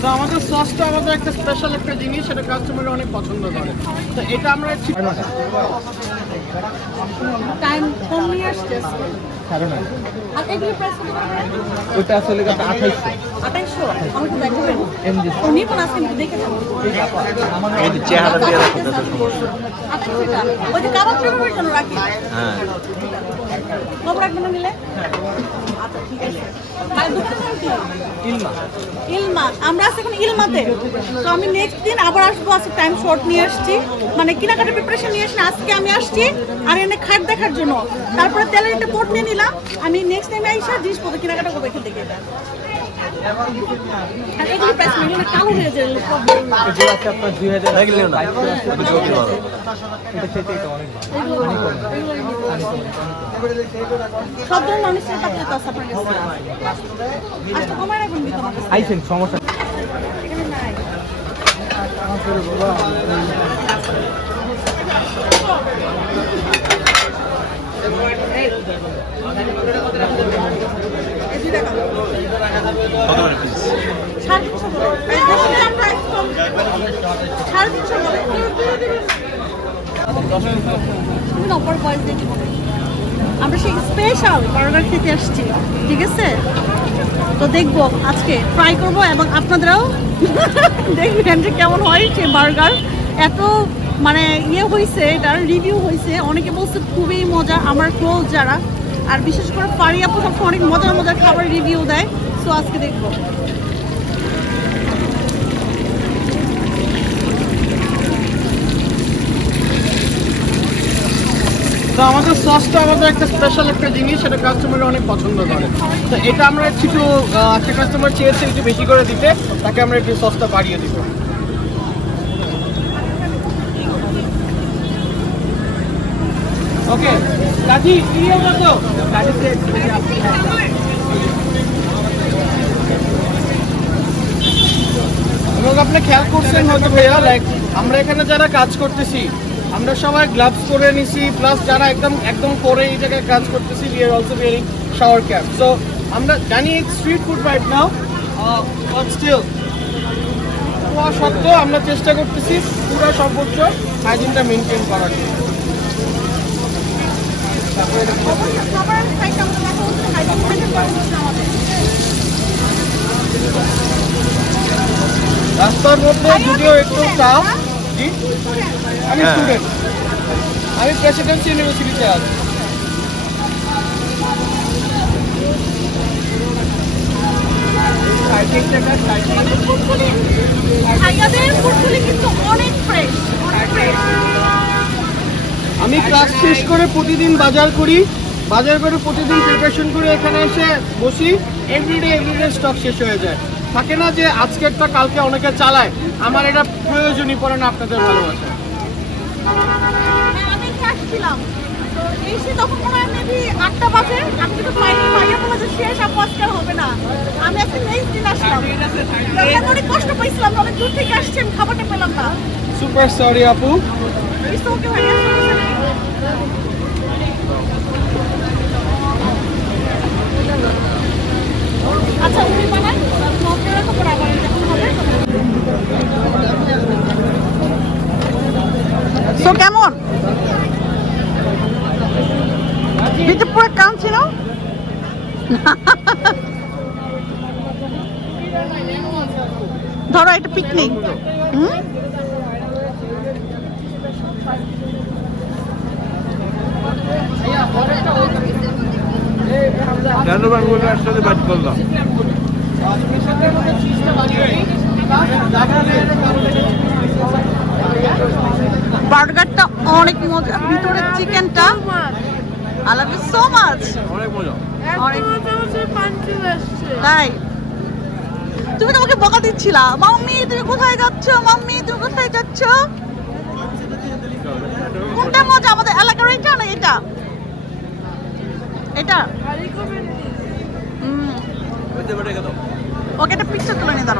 তো আমাদের সসটা আমাদের একটা স্পেশাল একটা জিনিস, সেটা কাস্টমার অনেক পছন্দ করে। তো এটা আমরা টাইম কম নিয়ে আসছে কারণ আর এগুলো প্রাইস কত করে? ওটা আসলে 2800 2800 আমাকে দেখাবেন এমজি উনি কোন আছেন দেখে যাবো এই যে চেহারা দিয়ে রাখো তাতে সমস্যা। 2800 ওই যে কাবাব টাবাবের জন্য রাখি হ্যাঁ কম রাখবেন না নিলে? আচ্ছা ঠিক আছে। আর দোকানের নাম কি? ইলমা। আমরা আছি এখন ইলমাতে। তো আমি নেক্সট দিন আবার আসবো, আজকে টাইম শর্ট নিয়ে আসছি, মানে কেনাকাটা প্রিপারেশন নিয়ে আসছি। আজকে আমি আসছি আর এনে খাট দেখার জন্য, তারপরে তেলের একটা পোর্ট নিয়ে নিলাম। আমি নেক্সট টাইমে আইসা জিনিসপত্র কেনাকাটা করবো এখান থেকে। আর এগুলো প্রাইস মেগুলো কালো হয়ে যায় সব। যে আছে আপনার 2000 লাগলে না এটা জলদি ভালো। এটা খেতে এটা অনেক ভালো। সব ধরনের মানুষের পাত্র তো আছে আপনার কাছে। আজকে কমায় রাখবেন কিন্তু আমার কাছে। আইছেন সমস্যা এখানে নাই। এই দুইটা কালো। কত করে পিস? 350 বলে। প্রাইস কম। 350 বলে। তুমি নম্বর ভয়েস দিয়ে দিব। আমরা সেই স্পেশাল বার্গার খেতে আসছি, ঠিক আছে? তো দেখবো আজকে ট্রাই করবো এবং আপনাদেরও দেখবেন যে কেমন হয় সেই বার্গার। এত মানে ইয়ে হয়েছে, এটার রিভিউ হয়েছে, অনেকে বলছে খুবই মজা। আমার ক্লোজ যারা, আর বিশেষ করে ফারিয়া আপু সবসময় অনেক মজার মজার খাবার রিভিউ দেয়। সো আজকে দেখবো। তো আমাদের সসটা আমাদের একটা স্পেশাল একটা জিনিস, সেটা কাস্টমার অনেক পছন্দ করে। তো এটা আমরা একটু একটা কাস্টমার চেয়েছে একটু বেশি করে দিতে, তাকে আমরা একটু সসটা বাড়িয়ে দিব। ওকে কাজী কি হবে তো কাজী এবং আপনি খেয়াল করছেন হয়তো ভাইয়া, লাইক আমরা এখানে যারা কাজ করতেছি আমরা সবাই গ্লাভস পরে নিছি, প্লাস যারা একদম একদম পরে এই জায়গায় কাজ করতেছি we are also wearing shower cap. So আমরা জানি street food right now, but still হওয়া সত্ত্বেও আমরা চেষ্টা করতেছি পুরো সর্বোচ্চ হাইজিনটা মেনটেন করার জন্য। সবার সাইডটা আমরা দেখা হচ্ছে হাইজিন মেইনটেইন করা হচ্ছে আমাদের। রাস্তার মধ্যে যদিও একটু চাপ, জি আমি হ্যাঁ। স্টুডেন্ট, আমি প্রেসিডেন্সি ইউনিভার্সিটিতে আছি। ভাইয়াদের ফুডগুলি কিন্তু অনেক ফ্রেশ, অনেক ফ্রেশ। আমি ক্লাস শেষ করে প্রতিদিন বাজার করি, বাজার করে প্রতিদিন প্রিপারেশন করে এখানে এসে বসি, এভরিডে স্টক শেষ হয়ে যায়। থাকে না যে আজকেরটা কালকে অনেকে চালায়, আমার এটা প্রয়োজনই পড়ে না আপনাদের ভালোবাসা। আমি আসছিলাম তো এসে তখন মনে হয় মেবি 8টা বাজে। আমি তো পাইনি, ভাইয়া বলে যে শেষ আর আজকাল হবে না। আমি আজকে নেক্সট দিন আসলাম, তখন অনেক কষ্ট পাইছিলাম, অনেক দূর থেকে আসছেন, খাবারটা পেলাম না। সুপার সরি আপু। ইটস ওকে ভাইয়া, সমস্যা নেই। আচ্ছা উনি বানান মশলার খবর আবার যখন হবে। সো কেমন ভিতরে পুরো কাম ছিল? ধরো এটা পিকনিক। কেন বাংলা একসাথে বাইট করলাম? বার্গারটা অনেক মজা, ভিতরে চিকেনটা I love you so much. অনেক মজা। অনেক তাই তুমি তোমাকে বকা দিচ্ছিলা, মাম্মি তুমি কোথায় যাচ্ছ, মাম্মি তুমি কোথায় যাচ্ছ? কোনটা মজা, আমাদের এলাকার এটা না এটা? এটা ওকে একটা পিকচার তুলে নিয়ে দাঁড়াও।